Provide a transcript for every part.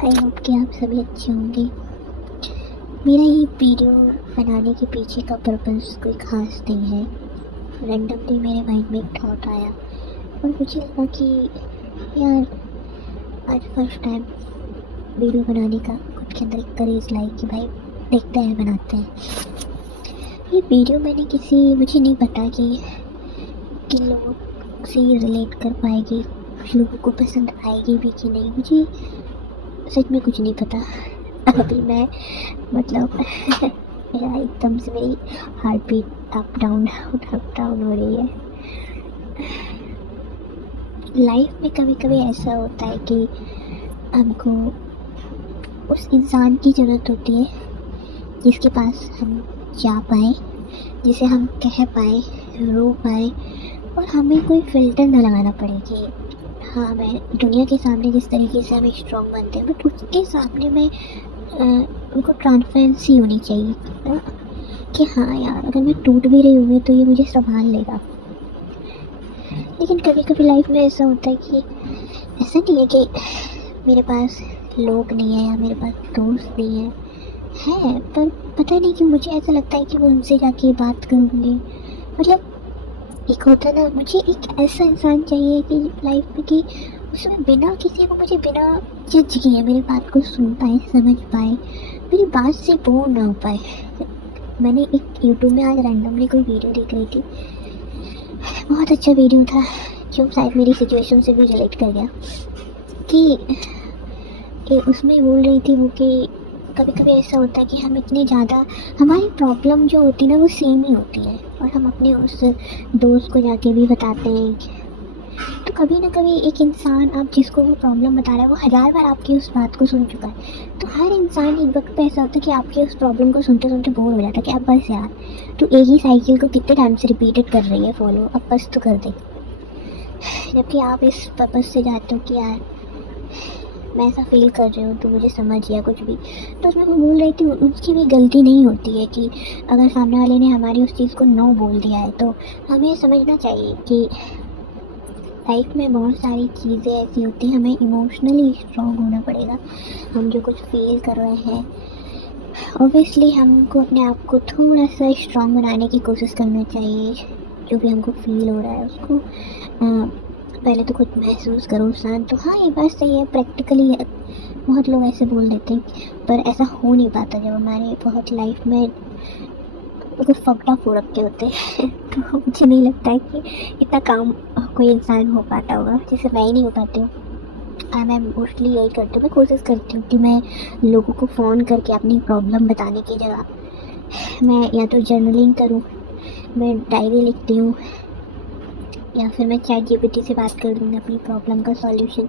I hope कि आप सभी अच्छे होंगे। मेरा ये वीडियो बनाने के पीछे का पर्पस कोई ख़ास नहीं है। रैंडमली मेरे माइंड में एक थॉट आया और मुझे लगा कि यार आज फर्स्ट टाइम वीडियो बनाने का खुद के अंदर एक करेज लाई कि भाई देखते हैं, बनाते हैं। ये वीडियो मैंने मुझे नहीं पता कि किन लोगों से ये रिलेट कर पाएगी, कुछ लोगों को पसंद आएगी भी कि नहीं, मुझे सच में कुछ नहीं पता। अभी मैं मतलब मेरा एकदम से मेरी हार्ट बीट अप डाउन हो रही है। लाइफ में कभी कभी ऐसा होता है कि हमको उस इंसान की ज़रूरत होती है जिसके पास हम जा पाए, जिसे हम कह पाए, रो पाए और हमें कोई फ़िल्टर ना लगाना पड़े कि हाँ, मैं दुनिया के सामने जिस तरीके से हमें स्ट्रॉन्ग बनते हैं बट उसके सामने मैं उनको ट्रांसपेरेंसी होनी चाहिए ना, कि हाँ यार, अगर मैं टूट भी रही हूँ तो ये मुझे संभाल लेगा। लेकिन कभी कभी लाइफ में ऐसा होता है कि ऐसा नहीं है कि मेरे पास लोग नहीं है या मेरे पास दोस्त नहीं है पर पता नहीं कि मुझे ऐसा लगता है कि मैं उनसे जाके बात करूँगी। मतलब एक होता है ना, मुझे एक ऐसा इंसान चाहिए कि लाइफ में कि उसमें बिना किसी को, मुझे बिना जज किए मेरी बात को सुन पाए, समझ पाए, मेरी बात से बोर ना हो पाए। मैंने एक यूट्यूब में आज रैंडमली कोई वीडियो देख रही थी, बहुत अच्छा वीडियो था जो शायद मेरी सिचुएशन से भी रिलेट कर गया कि उसमें बोल रही थी वो कि कभी कभी ऐसा होता है कि हम इतने ज़्यादा, हमारी प्रॉब्लम जो होती है ना वो सेम ही होती है और हम अपने उस दोस्त को जाके भी बताते हैं। तो कभी ना कभी एक इंसान, आप जिसको वो प्रॉब्लम बता रहा है, वो 1000 बार आपकी उस बात को सुन चुका है। तो हर इंसान एक वक्त पे ऐसा होता है कि आपकी उस प्रॉब्लम को सुनते सुनते बोर हो जाता है कि अब बस यार, तो एक ही साइकिल को कितने टाइम से रिपीटेड कर रही है फॉलो, अब बस तो कर दे। जबकि आप इस पर्पज़ से जाते हो कि यार मैं ऐसा फील कर रही हूँ तो मुझे समझ या कुछ भी। तो उसमें वो बोल रही थी उसकी भी गलती नहीं होती है कि अगर सामने वाले ने हमारी उस चीज़ को नो बोल दिया है तो हमें समझना चाहिए कि लाइफ में बहुत सारी चीज़ें ऐसी होती हैं, हमें इमोशनली स्ट्रॉन्ग होना पड़ेगा। हम जो कुछ फील कर रहे हैं, ऑब्वियसली हमको अपने आप को थोड़ा सा स्ट्रॉन्ग बनाने की कोशिश करना चाहिए। जो भी हमको फील हो रहा है उसको पहले तो खुद महसूस करो शांत। तो हाँ, ये बात सही है, प्रैक्टिकली बहुत लोग ऐसे बोल देते हैं पर ऐसा हो नहीं पाता जब हमारे बहुत लाइफ में कुछ फकड़ा हो रखे होते हैं। तो मुझे नहीं लगता है कि इतना काम कोई इंसान हो पाता होगा, जैसे मैं ही नहीं हो पाती हूँ। मैं मोस्टली यही करती हूँ, मैं कोशिश करती हूँ कि मैं लोगों को फ़ोन करके अपनी प्रॉब्लम बताने की जगह मैं या तो जर्नलिंग करूँ, मैं डायरी लिखती हूँ, या फिर मैं चैट जीपीटी से बात कर दूँगी अपनी प्रॉब्लम का सॉल्यूशन।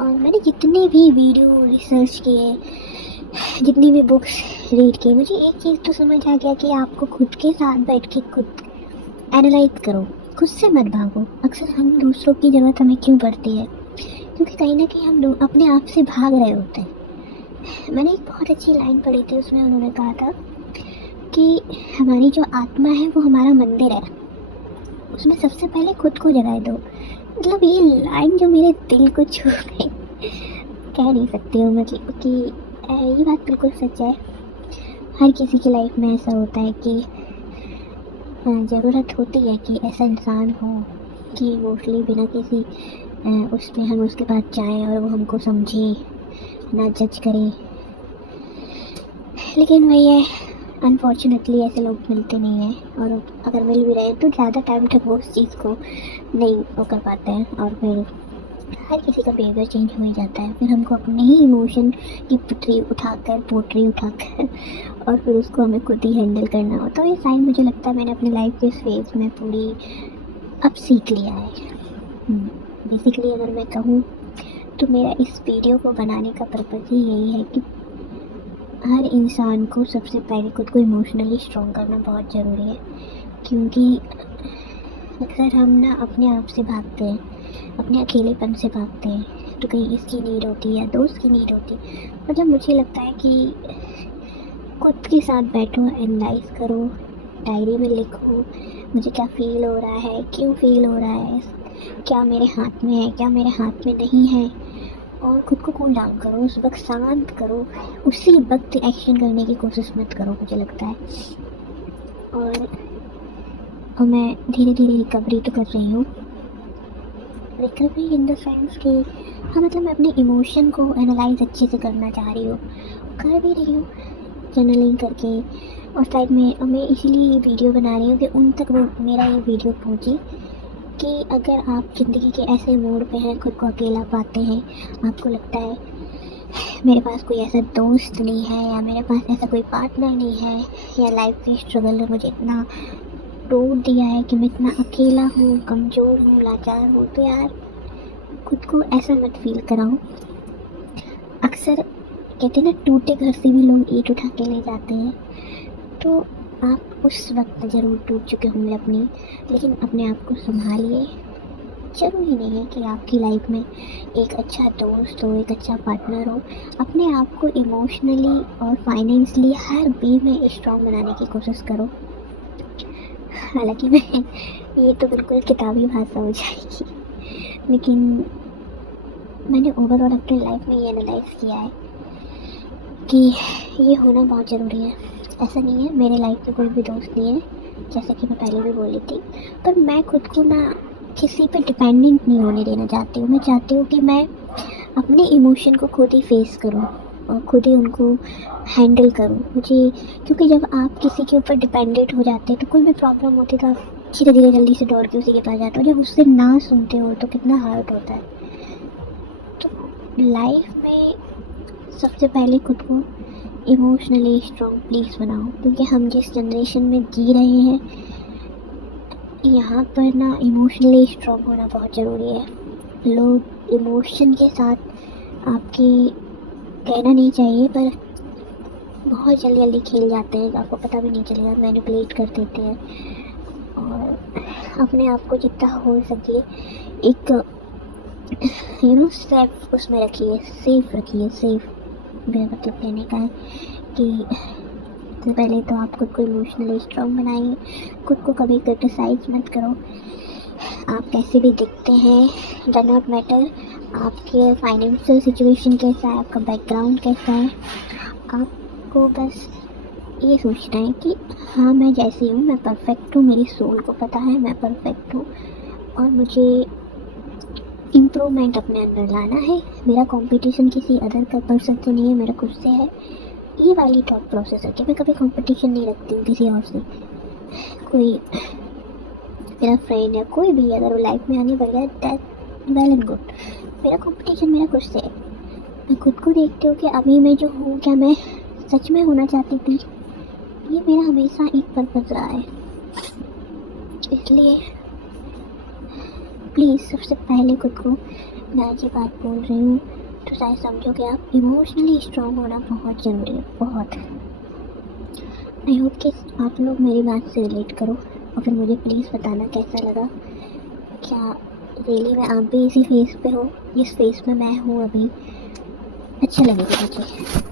और मैंने जितने भी वीडियो रिसर्च किए, जितनी भी बुक्स रीड की, मुझे एक चीज़ तो समझ आ गया कि आपको खुद के साथ बैठ के खुद एनालाइज करो, खुद से मत भागो। अक्सर हम दूसरों की ज़रूरत हमें क्यों पड़ती है, क्योंकि कहीं ना कहीं हम लोग अपने आप से भाग रहे होते हैं। मैंने एक बहुत अच्छी लाइन पढ़ी थी, उसमें उन्होंने कहा था कि हमारी जो आत्मा है वो हमारा मंदिर है, उसमें सबसे पहले खुद को जगाए दो। मतलब ये लाइन जो मेरे दिल को छू गई, कह नहीं सकती हूँ मतलब कि ये बात बिल्कुल सच है। हर किसी की लाइफ में ऐसा होता है कि ज़रूरत होती है कि ऐसा इंसान हो कि मोस्टली बिना किसी उस पर हम उसके पास जाएं और वो हमको समझे, ना जज करे। लेकिन वही है, अनफॉर्चुनेटली ऐसे लोग मिलते नहीं हैं, और अगर मिल भी रहे तो ज़्यादा टाइम तक वो उस चीज़ को नहीं वो कर पाते हैं, और फिर हर किसी का बिहेवियर चेंज हो ही जाता है। फिर हमको अपने ही इमोशन की पोटरी उठाकर और फिर उसको हमें खुद ही हैंडल करना होता है। ये साइन मुझे लगता है मैंने अपने लाइफ के इस फेज़ में पूरी अब सीख लिया है। बेसिकली अगर मैं कहूँ तो मेरा इस वीडियो को बनाने का पर्पज़ ही यही है कि हर इंसान को सबसे पहले खुद को इमोशनली स्ट्रॉन्ग करना बहुत ज़रूरी है। क्योंकि अक्सर हम ना अपने आप से भागते हैं, अपने अकेलेपन से भागते हैं, तो कहीं इसकी नीड होती है या दोस्त की नीड होती है। मतलब मुझे लगता है कि खुद के साथ बैठो, एनालाइज करो, डायरी में लिखो मुझे क्या फ़ील हो रहा है, क्यों फ़ील हो रहा है, क्या मेरे हाथ में है, क्या मेरे हाथ में नहीं है। और खुद को कूल डाउन करो, उस वक्त शांत करो, उसी वक्त एक्शन करने की कोशिश मत करो मुझे लगता है। और मैं धीरे धीरे रिकवरी तो कर रही हूँ, रिकवरी इन द सेंस कि हाँ मतलब मैं अपने इमोशन को एनालाइज अच्छे से करना चाह रही हूँ, कर भी रही हूँ जर्नलिंग करके। और साइड में मैं इसीलिए ये वीडियो बना रही हूँ कि उन तक वो मेरा ये वीडियो पहुँचे कि अगर आप ज़िंदगी के ऐसे मोड़ पे हैं, खुद को अकेला पाते हैं, आपको लगता है मेरे पास कोई ऐसा दोस्त नहीं है या मेरे पास ऐसा कोई पार्टनर नहीं है, या लाइफ के स्ट्रगल ने मुझे इतना तोड़ दिया है कि मैं इतना अकेला हूँ, कमज़ोर हूँ, लाचार हूँ, तो यार खुद को ऐसा मत फील कराओ। अक्सर कहते हैं ना, टूटे घर से भी लोग ईंट उठा के ले जाते हैं। तो आप उस वक्त ज़रूर टूट चुके होंगे अपनी, लेकिन अपने आप को संभालिए। ज़रूरी नहीं है कि आपकी लाइफ में एक अच्छा दोस्त हो, एक अच्छा पार्टनर हो। अपने आप को इमोशनली और फाइनेंशियली हर वे में स्ट्रॉन्ग बनाने की कोशिश करो। हालांकि मैं ये तो बिल्कुल किताबी भाषा हो जाएगी, लेकिन मैंने ओवरऑल अपनी लाइफ में ये एनालाइज़ किया है कि ये होना बहुत ज़रूरी है। ऐसा नहीं है मेरे लाइफ में कोई भी दोस्त नहीं है, जैसे कि मैं पहले भी बोली थी, पर मैं खुद को ना किसी पे डिपेंडेंट नहीं होने देना चाहती हूँ। मैं चाहती हूँ कि मैं अपने इमोशन को खुद ही फेस करूँ और खुद ही उनको हैंडल करूँ। मुझे, क्योंकि जब आप किसी के ऊपर डिपेंडेंट हो जाते हैं तो कोई भी प्रॉब्लम होती है तो आप धीरे धीरे जल्दी से दौड़ के उसी के पास जाते हो। जब उससे ना सुनते हो तो कितना हार्ट होता है। तो लाइफ में सबसे पहले खुद को इमोशनली स्ट्रॉन्ग प्लीज़ बनाओ, क्योंकि हम जिस जनरेशन में जी रहे हैं यहाँ पर ना इमोशनली स्ट्रॉन्ग होना बहुत ज़रूरी है। लोग इमोशन के साथ आपकी कहना नहीं चाहिए, पर बहुत जल्दी जल्दी खेल जाते हैं, आपको पता भी नहीं चलेगा, मैनिपुलेट कर देते हैं। और अपने आप को जितना हो सके एक सेफ उसमें रखिए, सेफ रखिए। सेफ मेरा मतलब कहने का है कि सबसे पहले तो आप खुद को इमोशनली स्ट्रॉन्ग बनाइए। खुद को कभी क्रिटिसाइज मत करो। आप कैसे भी दिखते हैं डज नॉट मैटर। आपके फाइनेंशियल सिचुएशन कैसा है, आपका बैकग्राउंड कैसा है, आपको बस ये सोचना है कि हाँ मैं जैसी हूँ मैं परफेक्ट हूँ, मेरी सोल को पता है मैं परफेक्ट हूँ और मुझे इम्प्रूवमेंट अपने अंदर लाना है। मेरा कंपटीशन किसी अदर का पर्सन से नहीं है, मेरा खुद से है। ये वाली थॉट प्रोसेस है कि मैं कभी कंपटीशन नहीं रखती हूँ किसी और से। कोई मेरा फ्रेंड या कोई भी अगर वो लाइफ में आने बढ़ गया दैट वेल एंड गुड। मेरा कंपटीशन मेरा खुद से है। मैं खुद को देखती हूँ कि अभी मैं जो हूँ क्या मैं सच में होना चाहती थी। ये मेरा हमेशा एक पर्पस रहा है। इसलिए प्लीज़ सबसे पहले खुद को, मैं आज ये बात बोल रही हूँ तो शायद समझो कि आप इमोशनली स्ट्रॉन्ग होना बहुत ज़रूरी है, बहुत। आई होप कि आप लोग मेरी बात से रिलेट करो और फिर मुझे प्लीज़ बताना कैसा लगा। क्या रियली में आप भी इसी फेस पे हो जिस फेस में मैं हूँ अभी? अच्छा लगेगा मुझे।